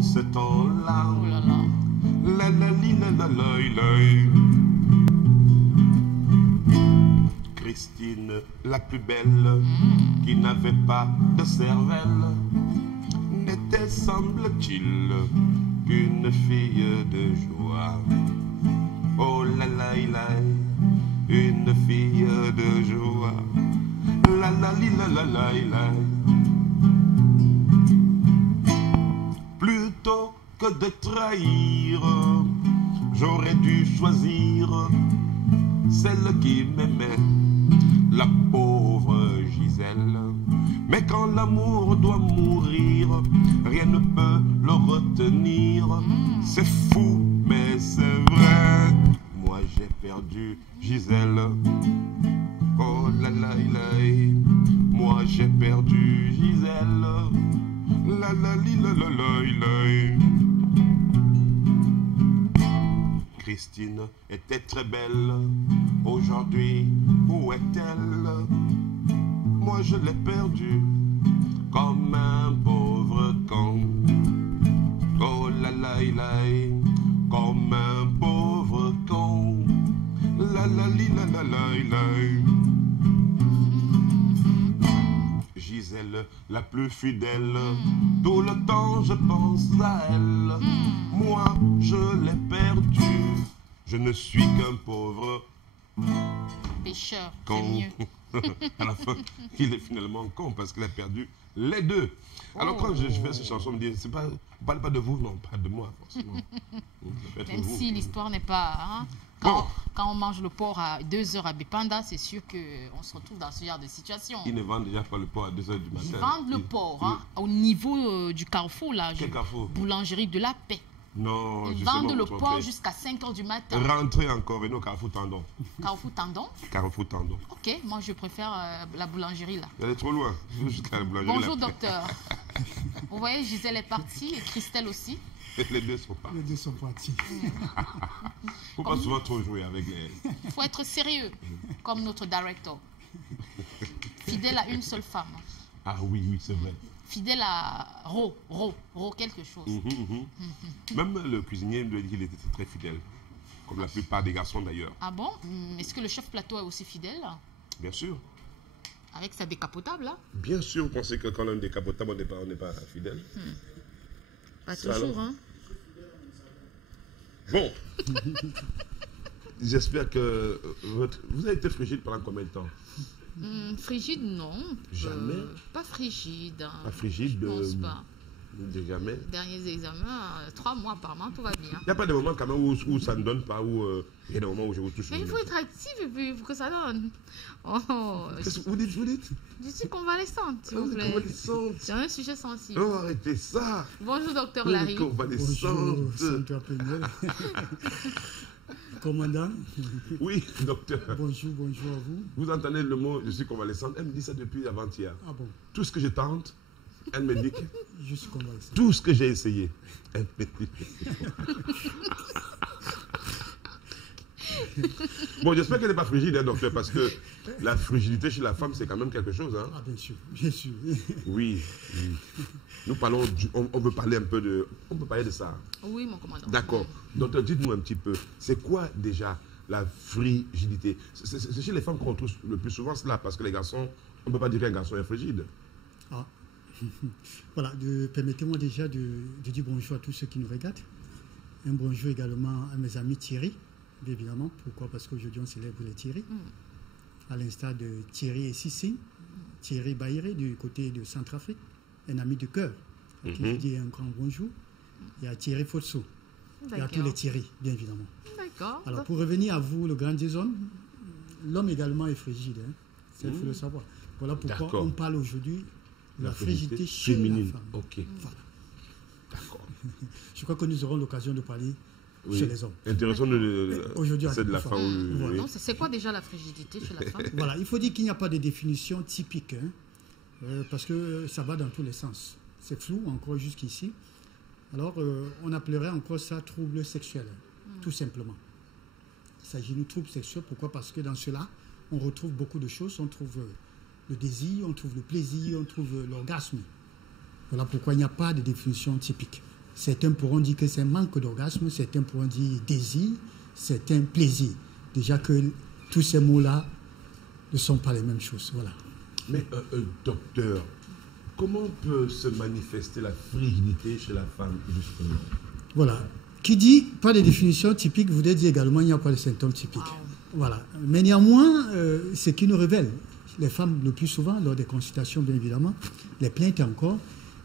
en ce temps-là. Oh là là. La la li la la la la. Christine, la plus belle, qui n'avait pas de cervelle, n'était, semble-t-il, qu'une fille de joie. Oh la la la, une fille de joie. La la li la la la la. Plutôt que de trahir, j'aurais dû choisir celle qui m'aimait, la pauvre Gisèle. Mais quand l'amour doit mourir, rien ne peut le retenir. C'est fou, mais c'est vrai. Moi j'ai perdu Gisèle. Oh la la la. Moi j'ai perdu Gisèle. La la li la la la la. Christine était très belle. Aujourd'hui, où est-elle? Moi je l'ai perdue comme un pauvre con. Oh la la la, comme un pauvre con. La la li la la la la. Gisèle, la plus fidèle, tout le temps je pense à elle. Moi je l'ai perdue, je ne suis qu'un pauvre Pécheur, c'est con. mieux. À la fin, il est finalement con parce qu'il a perdu les deux. Alors quand je fais cette chanson, on me dit, c'est pas, on parle pas de vous, non, pas de moi forcément. Ça peut être Même vous. si l'histoire n'est pas... Hein, Bon. quand on mange le porc à 2 heures à Bipanda, c'est sûr qu'on se retrouve dans ce genre de situation. Ils ne vendent déjà pas le porc à 2 h du matin. Ils vendent le porc hein, au niveau du carrefour, là. Quel carrefour? Boulangerie de la Paix. Non, Ils vendent le porc jusqu'à 5 h du matin. Rentrez encore, venez au Carrefour Tendon. Carrefour Tendon. Carrefour Tendon. Ok, moi je préfère la boulangerie là. Elle est trop loin. Jusqu'à la boulangerie. Bonjour docteur. Vous voyez, Gisèle est partie et Christelle aussi. Les deux sont pas. Les deux sont partis. Faut pas souvent trop jouer avec les... Il faut être sérieux, comme notre directeur. Fidèle à une seule femme. Ah oui, oui, c'est vrai. Fidèle à Ro quelque chose. Même le cuisinier me dit qu'il était très fidèle. Comme la plupart des garçons d'ailleurs. Ah bon? Est-ce que le chef plateau est aussi fidèle? Bien sûr. Avec sa décapotable là? Bien sûr, vous pensez que quand on est décapotable, on n'est pas fidèle. Pas Ça, toujours, alors? hein? Bon. J'espère que vous avez été frigide pendant combien de temps? Frigide, non. Jamais? Pas frigide. Hein. Pas frigide Je pense pas. de jamais. Derniers examens, 3 mois par mois, tout va bien. Il n'y a pas de moment quand même où ça ne donne pas, où il y a des moments où je vous touche. Mais il faut être actif et puis il faut que ça donne. Oh, Qu'est-ce que vous dites? je suis convalescente, s'il vous plaît. Convalescente. C'est un sujet sensible. Non, arrêtez ça. Bonjour, docteur Larry. Convalescente. Bonjour, Sandra Penel. Commandant. Oui, docteur. Bonjour, bonjour à vous. Vous entendez le mot je suis convalescente? Elle me dit ça depuis avant-hier. Ah bon, Tout ce que je tente, elle me dit que je suis convalescent. tout ce que j'ai essayé, elle me dit. Bon, j'espère qu'elle n'est pas frigide, hein, docteur, parce que la frigidité chez la femme, c'est quand même quelque chose. Hein. Ah bien sûr, bien sûr. Oui, oui. Nous parlons, on veut parler un peu de... On peut parler de ça. Oui, mon commandant. D'accord. Docteur, dites-nous un petit peu, c'est quoi déjà la frigidité? C'est chez les femmes qu'on trouve le plus souvent cela, parce que les garçons, on ne peut pas dire qu'un garçon est frigide. Ah. Voilà, permettez-moi déjà de dire bonjour à tous ceux qui nous regardent. Un bonjour également à mes amis Thierry, bien évidemment. Pourquoi? Parce qu'aujourd'hui on célèbre les Thierry. À l'instar de Thierry et Sissi, Thierry Baïré du côté de Centrafrique, un ami de cœur, à qui je dis un grand bonjour. Il y a Thierry Fotso. Il y a tous les Thierry, bien évidemment. D'accord. Alors pour revenir à vous, le grand déshomme, l'homme également est frigide. Hein. Ça, il faut le savoir. Voilà pourquoi on parle aujourd'hui de la frigidité chez féminine. la femme. Ok. Voilà. D'accord. Je crois que nous aurons l'occasion de parler chez les hommes. Intéressant, Aujourd'hui, c'est de la femme. Voilà. Non, c'est quoi déjà la frigidité chez la femme? Voilà, il faut dire qu'il n'y a pas de définition typique, hein, parce que ça va dans tous les sens. C'est flou encore jusqu'ici. Alors, on appellerait encore ça trouble sexuel, tout simplement. Il s'agit de trouble sexuel, pourquoi? Parce que dans cela, on retrouve beaucoup de choses. On trouve le désir, on trouve le plaisir, on trouve l'orgasme. Voilà pourquoi il n'y a pas de définition typique. Certains pourront dire que c'est un manque d'orgasme, certains pourront dire désir, certains plaisir. Déjà que tous ces mots-là ne sont pas les mêmes choses. Voilà. Mais docteur, comment peut se manifester la frigidité chez la femme, justement? Voilà. Qui dit pas de définition typique voudrait dire également qu'il n'y a pas de symptômes typiques. Voilà. Mais néanmoins, ce qui nous révèle, les femmes le plus souvent, lors des consultations, bien évidemment, les plaintes encore,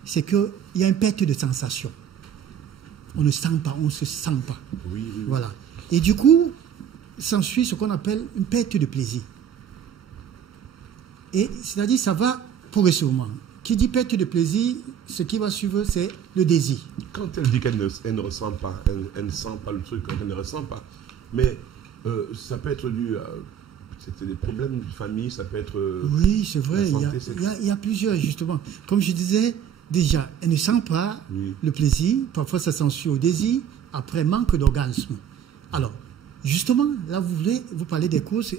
c'est qu'il y a une perte de sensation. On ne sent pas, on ne se sent pas. Oui, oui. Voilà. Et du coup, s'ensuit ce qu'on appelle une perte de plaisir. Et c'est-à-dire, ça va progressivement. Qui dit perte de plaisir, ce qui va suivre, c'est le désir. Quand elle dit qu'elle ne ressent pas, elle ne sent pas le truc, elle ne ressent pas. Mais ça peut être dû à des problèmes de famille, ça peut être... Oui, c'est vrai. Santé, il y a plusieurs, justement. Comme je disais, déjà, elle ne sent pas le plaisir. Parfois, ça s'ensuit au désir. Après, manque d'orgasme. Alors, justement, là, vous parlez des causes.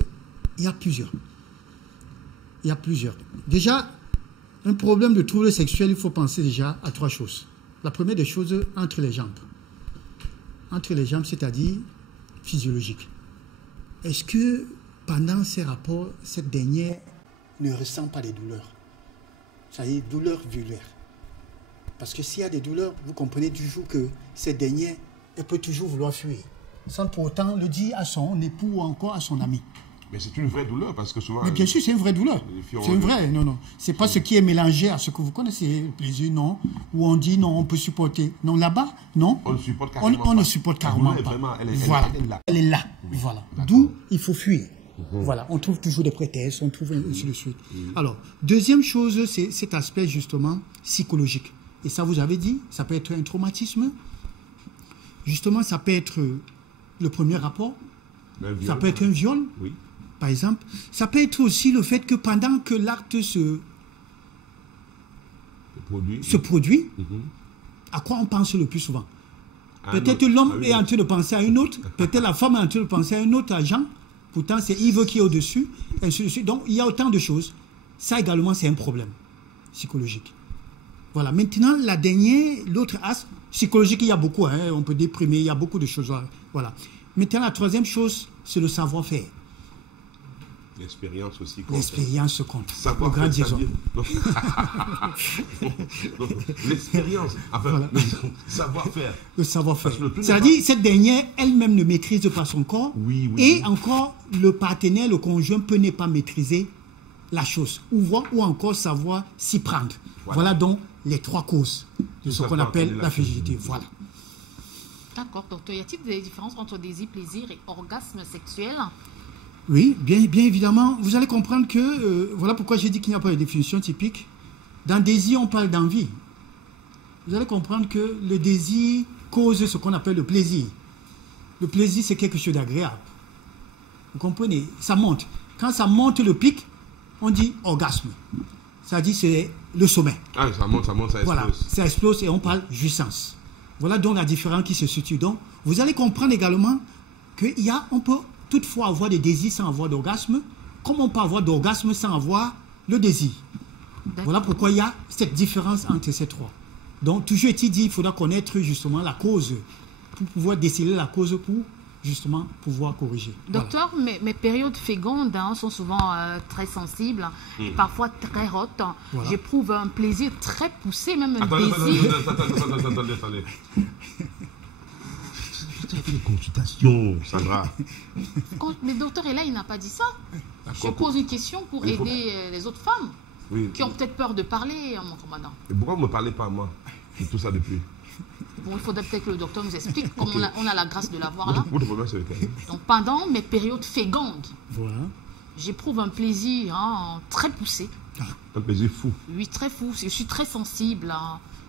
Il y a plusieurs. Il y a plusieurs. Déjà, un problème de trouble sexuel, il faut penser déjà à 3 choses. La première des choses, entre les jambes. Entre les jambes, c'est-à-dire physiologique. Est-ce que pendant ces rapports, cette dernière ne ressent pas des douleurs? C'est-à-dire douleurs vulvaires. Parce que s'il y a des douleurs, vous comprenez toujours que cette dernière, elle peut toujours vouloir fuir, sans pour autant le dire à son époux ou encore à son ami. Mais c'est une vraie douleur, parce que souvent... Mais bien sûr, c'est une vraie douleur. C'est une vraie, non. C'est pas ce qui est mélangé à ce que vous connaissez, le plaisir, non. Où on dit, non, on peut supporter. Non, là-bas, non. On ne supporte carrément pas. On ne supporte carrément pas. Vraiment, elle voilà. est là. Elle est là, oui. Voilà. D'où il faut fuir. Voilà, on trouve toujours des prétextes, on trouve ainsi de suite. Alors, deuxième chose, c'est cet aspect justement psychologique. Et ça, vous avez dit, ça peut être un traumatisme. Justement, ça peut être le premier rapport. Ça peut être un viol. Oui. Par exemple, ça peut être aussi le fait que pendant que l'acte se produit, à quoi on pense le plus souvent? Peut-être l'homme est en train de penser à une autre, peut-être la femme est en train de penser à un autre agent, pourtant c'est Yves qui est au-dessus, ainsi de suite. Donc il y a autant de choses. Ça également, c'est un problème psychologique. Voilà. Maintenant, la dernière, l'autre as, psychologique, il y a beaucoup, hein, on peut déprimer, il y a beaucoup de choses. Voilà. Maintenant, la troisième chose, c'est le savoir-faire. L'expérience aussi compte. L'expérience compte. Savoir grand disons. L'expérience. Enfin, voilà. Le savoir-faire. Le savoir-faire. C'est-à-dire, cette dernière, elle-même ne maîtrise pas son corps. Et encore, le partenaire, le conjoint peut ne pas maîtriser la chose. Ou encore savoir s'y prendre. Voilà donc les 3 causes de ce qu'on appelle la frigidité. Voilà. D'accord, docteur. Y a-t-il des différences entre désir, plaisir et orgasme sexuel? Oui, bien évidemment. Vous allez comprendre que, voilà pourquoi j'ai dit qu'il n'y a pas de définition typique. Dans désir, on parle d'envie. Vous allez comprendre que le désir cause ce qu'on appelle le plaisir. Le plaisir, c'est quelque chose d'agréable. Vous comprenez? Ça monte. Quand ça monte le pic, on dit orgasme. Ça dit c'est le sommet. Ah, ça monte, ça explose. Voilà, ça explose et on parle jouissance. Voilà donc la différence qui se situe. Donc, vous allez comprendre également qu'on peut toutefois avoir des désirs sans avoir d'orgasme, comme on peut avoir d'orgasme sans avoir le désir. Voilà pourquoi il y a cette différence entre ces 3. Donc, toujours est-il dit, il faudra connaître justement la cause pour pouvoir déceler la cause pour justement pouvoir corriger. Docteur, voilà. mes périodes fécondes sont souvent très sensibles, parfois très hautes. Voilà. J'éprouve un plaisir très poussé, même un désir. Attendez. Tu as fait des consultations, Sandra. Mais docteur, et là, il n'a pas dit ça. Je pose une question pour aider les autres femmes qui ont peut-être peur de parler, mon commandant. Et pourquoi vous ne me parlez pas à moi de tout ça depuis? Bon, il faudrait peut-être que le docteur nous explique, comme on a la grâce de l'avoir là. Donc, pendant mes périodes fécondes, voilà, j'éprouve un plaisir très poussé. Un plaisir fou. Oui, très fou. Je suis très sensible,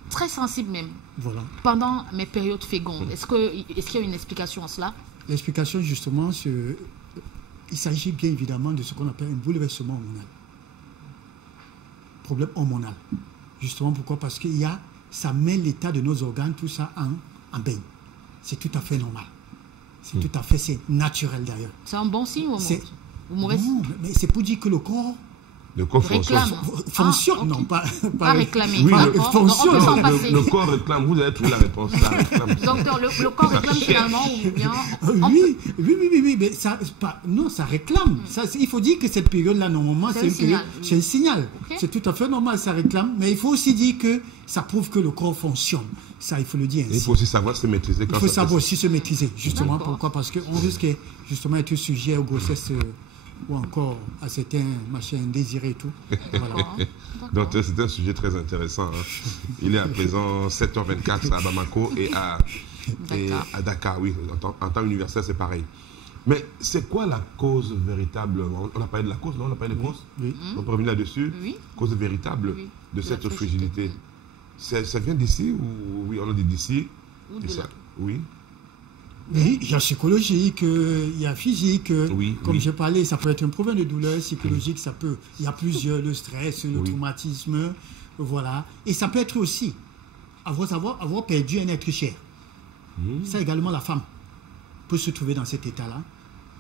très sensible même. Voilà. Pendant mes périodes fécondes. Est-ce qu'il y a une explication à cela? L'explication, justement, il s'agit bien évidemment de ce qu'on appelle un bouleversement hormonal. Problème hormonal. Justement, pourquoi? Parce qu'il y a ça met l'état de nos organes, tout ça en bain. C'est tout à fait normal. C'est tout à fait, c'est naturel d'ailleurs. C'est un bon signe ou mauvais signe? Non, mais c'est pour dire que le corps Le corps réclame. Fonctionne, okay. non, pas réclamer. Oui, fonctionne. Le corps réclame, vous avez trouvé la réponse. Ça réclame. Docteur, le corps réclame finalement ou bien... Oui, mais ça, non, ça réclame. Ça, il faut dire que cette période-là, normalement, c'est un signal. Okay. C'est tout à fait normal, ça réclame. Mais il faut aussi dire que ça prouve que le corps fonctionne. Ça, il faut le dire ainsi. Il faut aussi savoir se maîtriser. Il faut savoir aussi se maîtriser, justement. Pourquoi? Parce qu'on risque justement d'être sujet aux grossesses ou encore à certains machins indésirés et tout. Voilà. Donc c'est un sujet très intéressant. Hein. Il est à présent 7h24 à Bamako et à Dakar. Oui, en temps universel, c'est pareil. Mais c'est quoi la cause véritable? On a parlé de la cause, non? On a parlé de cause? Oui. On peut revenir là-dessus? Oui. Cause véritable de cette fragilité. Ça vient d'ici ou oui, on a dit d'ici? Oui. Oui, il y a psychologique, il y a physique. Comme j'ai parlé, ça peut être un problème de douleur psychologique. Il y a plusieurs, le stress, le traumatisme, voilà. Et ça peut être aussi avoir perdu un être cher. Ça également, la femme peut se trouver dans cet état-là.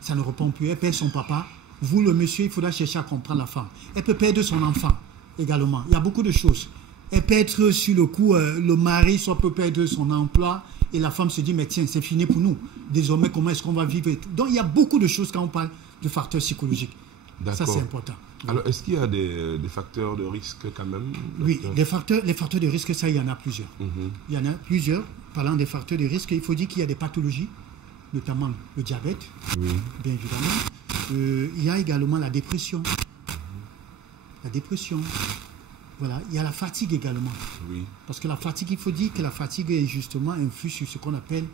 Ça ne répond plus. Elle perd son papa. Vous, le monsieur, il faudra chercher à comprendre la femme. Elle peut perdre son enfant également. Il y a beaucoup de choses. Elle peut être sur le coup, le mari soit peut perdre son emploi et la femme se dit mais tiens, c'est fini pour nous. Désormais, comment est-ce qu'on va vivre? Donc il y a beaucoup de choses quand on parle de facteurs psychologiques. Ça c'est important. Alors est-ce qu'il y a des facteurs de risque quand même? Oui, les facteurs de risque, ça il y en a plusieurs. Il y en a plusieurs. Parlant des facteurs de risque, il faut dire qu'il y a des pathologies, notamment le diabète, bien évidemment. Il y a également la dépression. La dépression. Voilà, il y a la fatigue également. Oui. Parce que la fatigue, il faut dire que la fatigue est justement influe sur ce qu'on appelle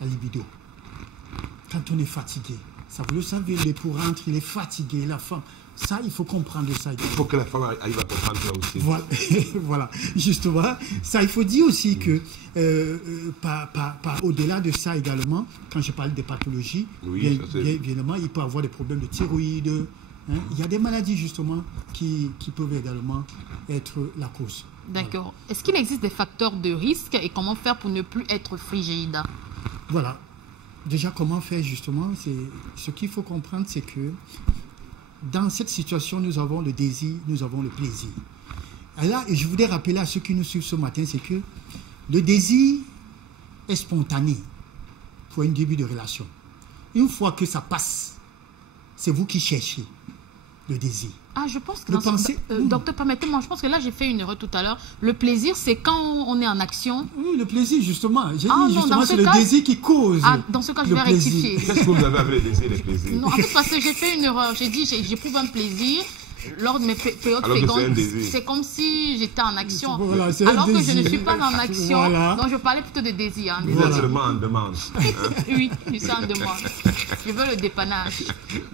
la libido. Quand on est fatigué, ça vous le savez, l'époux rentre, il est fatigué, la femme. Ça, il faut comprendre ça. Il faut que la femme arrive à comprendre ça aussi. Voilà, voilà. Justement, ça, il faut dire aussi que, au-delà de ça également, quand je parle des pathologies, bien évidemment, il peut y avoir des problèmes de thyroïde. Il y a des maladies justement qui peuvent également être la cause. D'accord. Est-ce qu'il existe des facteurs de risque et comment faire pour ne plus être frigide? Voilà. Déjà, comment faire justement? Ce qu'il faut comprendre, c'est que dans cette situation, nous avons le désir, nous avons le plaisir. Et là, je voudrais rappeler à ceux qui nous suivent ce matin, c'est que le désir est spontané pour un début de relation. Une fois que ça passe, c'est vous qui cherchez le désir. Ah, je pense que docteur, permettez-moi, je pense que là j'ai fait une erreur tout à l'heure. Le plaisir, c'est quand on est en action. Oui, le plaisir, justement. J'ai dit justement, c'est le désir qui cause. Ah, dans ce cas, je vais rectifier. Qu'est-ce que vous avez avec le désir et le plaisir? Non, en fait, parce que j'ai fait une erreur. J'ai dit, j'éprouve un plaisir lors de mes périodes fécondes. C'est comme si j'étais en action. Voilà, alors que je ne suis pas en action. Voilà. Donc je parlais plutôt de désir. Vous êtes seulement en demande. Oui, je suis en demande. Je veux le dépannage.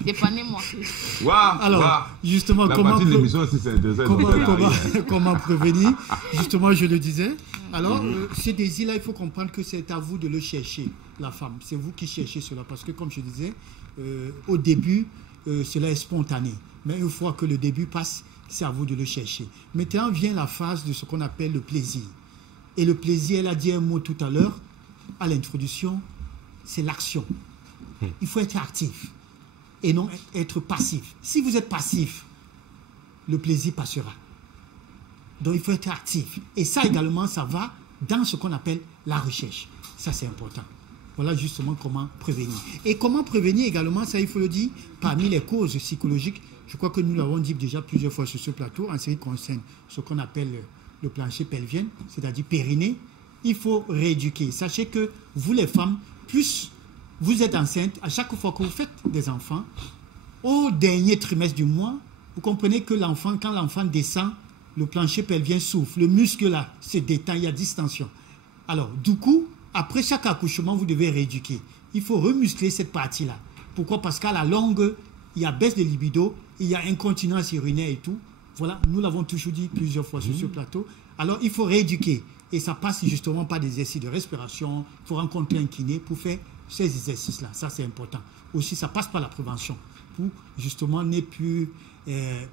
Dépannez-moi. Alors, justement, comment prévenir? Justement, je le disais. Alors, ce désir-là, il faut comprendre que c'est à vous de le chercher, la femme. C'est vous qui cherchez cela. Parce que, comme je disais, au début, cela est spontané. Mais une fois que le début passe, c'est à vous de le chercher. Maintenant vient la phase de ce qu'on appelle le plaisir. Et le plaisir, elle a dit un mot tout à l'heure, à l'introduction, c'est l'action. Il faut être actif et non être passif. Si vous êtes passif, le plaisir passera. Donc il faut être actif. Et ça également, ça va dans ce qu'on appelle la recherche. Ça, c'est important. Voilà justement comment prévenir. Et comment prévenir également, ça il faut le dire, parmi les causes psychologiques, je crois que nous l'avons dit déjà plusieurs fois sur ce plateau, en ce qui concerne ce qu'on appelle le plancher pelvien, c'est-à-dire périnée, il faut rééduquer. Sachez que vous les femmes, plus vous êtes enceinte, à chaque fois que vous faites des enfants, au dernier trimestre du mois, vous comprenez que l'enfant, quand l'enfant descend, le plancher pelvien souffle, le muscle là se détend, il y a distension. Alors, du coup, après chaque accouchement, vous devez rééduquer. Il faut remuscler cette partie-là. Pourquoi? Parce qu'à la longue, il y a baisse de libido, il y a incontinence urinaire et tout. Voilà, nous l'avons toujours dit plusieurs fois sur ce plateau. Alors, il faut rééduquer. Et ça passe justement par des exercices de respiration. Il faut rencontrer un kiné pour faire ces exercices-là. Ça, c'est important. Aussi, ça passe par la prévention pour justement ne plus...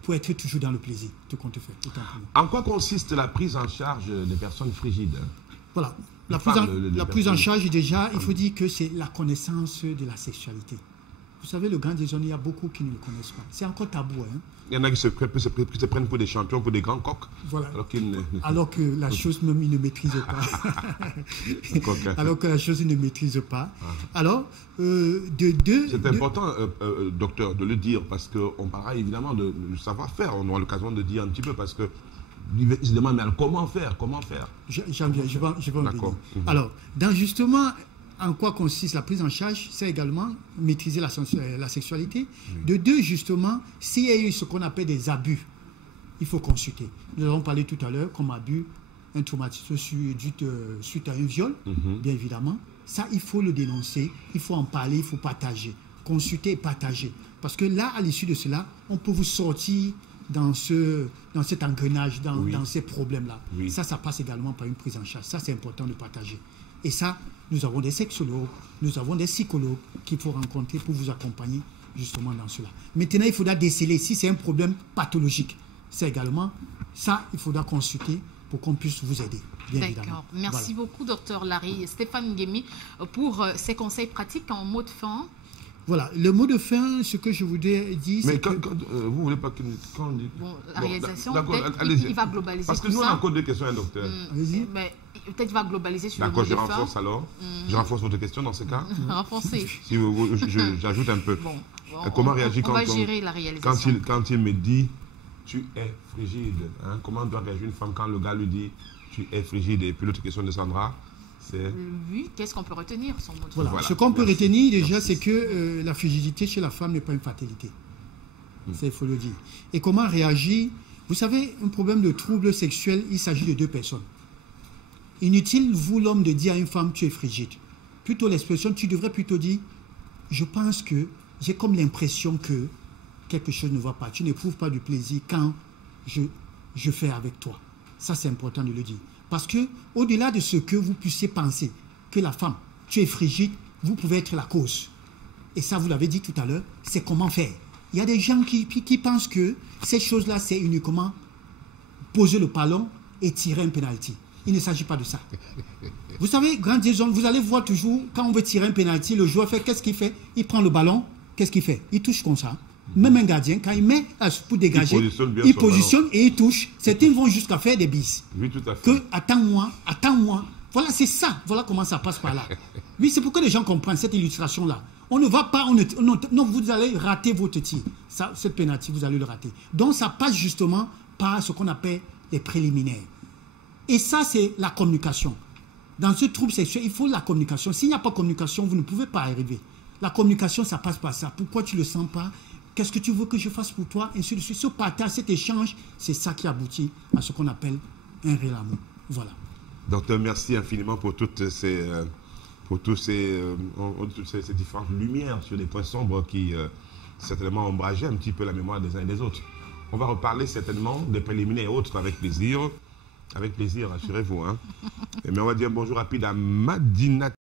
pour être toujours dans le plaisir. Tout compte fait. En quoi consiste la prise en charge des personnes frigides? Voilà. La prise en charge, déjà, il faut dire que c'est la connaissance de la sexualité. Vous savez, le grand déjeuner, il y a beaucoup qui ne le connaissent pas. C'est encore tabou. Hein. Il y en a qui se prennent pour des champions, pour des grands coqs. Voilà. Alors que la chose même, ils ne maîtrisent pas. Alors que la chose, ils ne maîtrisent pas. Alors, c'est important, docteur, de le dire, parce qu'on parlera évidemment de savoir-faire. On aura l'occasion de dire un petit peu, parce que ils se demandent, mais comment faire? J'en viens, je vais en venir. Alors, justement, en quoi consiste la prise en charge? C'est également maîtriser la sexualité. De deux, justement, s'il y a eu ce qu'on appelle des abus, il faut consulter. Nous avons parlé tout à l'heure comme abus, un traumatisme suite à un viol, bien évidemment. Ça, il faut le dénoncer, il faut en parler, il faut partager. Consulter et partager. Parce que là, à l'issue de cela, on peut vous sortir dans cet engrenage, dans ces problèmes-là. Ça passe également par une prise en charge. Ça, c'est important de partager. Et ça, nous avons des sexologues, nous avons des psychologues qu'il faut rencontrer pour vous accompagner justement dans cela. Maintenant, il faudra déceler si c'est un problème pathologique. C'est également ça, il faudra consulter pour qu'on puisse vous aider. D'accord. Merci beaucoup, docteur Larry. Stéphane Nguemi, pour ces conseils pratiques en mot de fin. Voilà, le mot de fin, ce que je voudrais dire, c'est que... vous ne voulez pas qu'on dise... Bon, la réalisation, il va globaliser parce que tout nous, on ça. a encore deux questions, hein, docteur. Mais peut-être il va globaliser sur le mot de fin. D'accord, je renforce alors. Je renforce votre question dans ce cas. Renforcer. Si j'ajoute un peu. Bon, comment réagir on va gérer la réalisation. Quand il me dit, tu es frigide, hein? Comment doit réagir une femme quand le gars lui dit, tu es frigide? Et puis l'autre question de Sandra, c'est... Oui, qu'est-ce qu'on peut retenir son mot de fin? Voilà. Ce qu'on peut retenir déjà, c'est que la frigidité chez la femme n'est pas une fatalité. Ça, il faut le dire. Et comment réagir? Vous savez, un problème de trouble sexuel, il s'agit de deux personnes. Inutile, vous, l'homme, de dire à une femme, tu es frigide. Plutôt l'expression, tu devrais plutôt dire, je pense que j'ai comme l'impression que quelque chose ne va pas. Tu n'éprouves pas du plaisir quand je fais avec toi. Ça, c'est important de le dire. Parce que, au-delà de ce que vous puissiez penser, que la femme, tu es frigide, vous pouvez être la cause. Et ça, vous l'avez dit tout à l'heure, c'est comment faire. Il y a des gens qui pensent que ces choses-là, c'est uniquement poser le ballon et tirer un penalty. Il ne s'agit pas de ça. Vous savez, grand exemple, vous allez voir toujours, quand on veut tirer un penalty, le joueur fait, qu'est-ce qu'il fait? Il prend le ballon, qu'est-ce qu'il fait? Il touche comme ça. Même un gardien, quand il met pour dégager, il positionne et il touche. Certains vont jusqu'à faire des bises. Oui, tout à fait. Que, attends-moi. Voilà, c'est ça. Voilà comment ça passe par là. Oui, c'est pourquoi les gens comprennent cette illustration-là. On ne va pas, non, vous allez rater votre tir. Ça, ce penalty, vous allez le rater. Donc, ça passe justement par ce qu'on appelle les préliminaires. Et ça, c'est la communication. Dans ce trouble sexuel, il faut la communication. S'il n'y a pas de communication, vous ne pouvez pas arriver. La communication, ça passe par ça. Pourquoi tu ne le sens pas? Qu'est-ce que tu veux que je fasse pour toi? Ainsi de suite. Ce partage, cet échange, c'est ça qui aboutit à ce qu'on appelle un réel amour. Voilà. Docteur, merci infiniment pour toutes ces différentes lumières sur des points sombres qui certainement ombrageaient un petit peu la mémoire des uns et des autres. On va reparler certainement des préliminaires et autres avec plaisir. Avec plaisir, rassurez-vous. Hein. Mais on va dire bonjour rapide à Madina.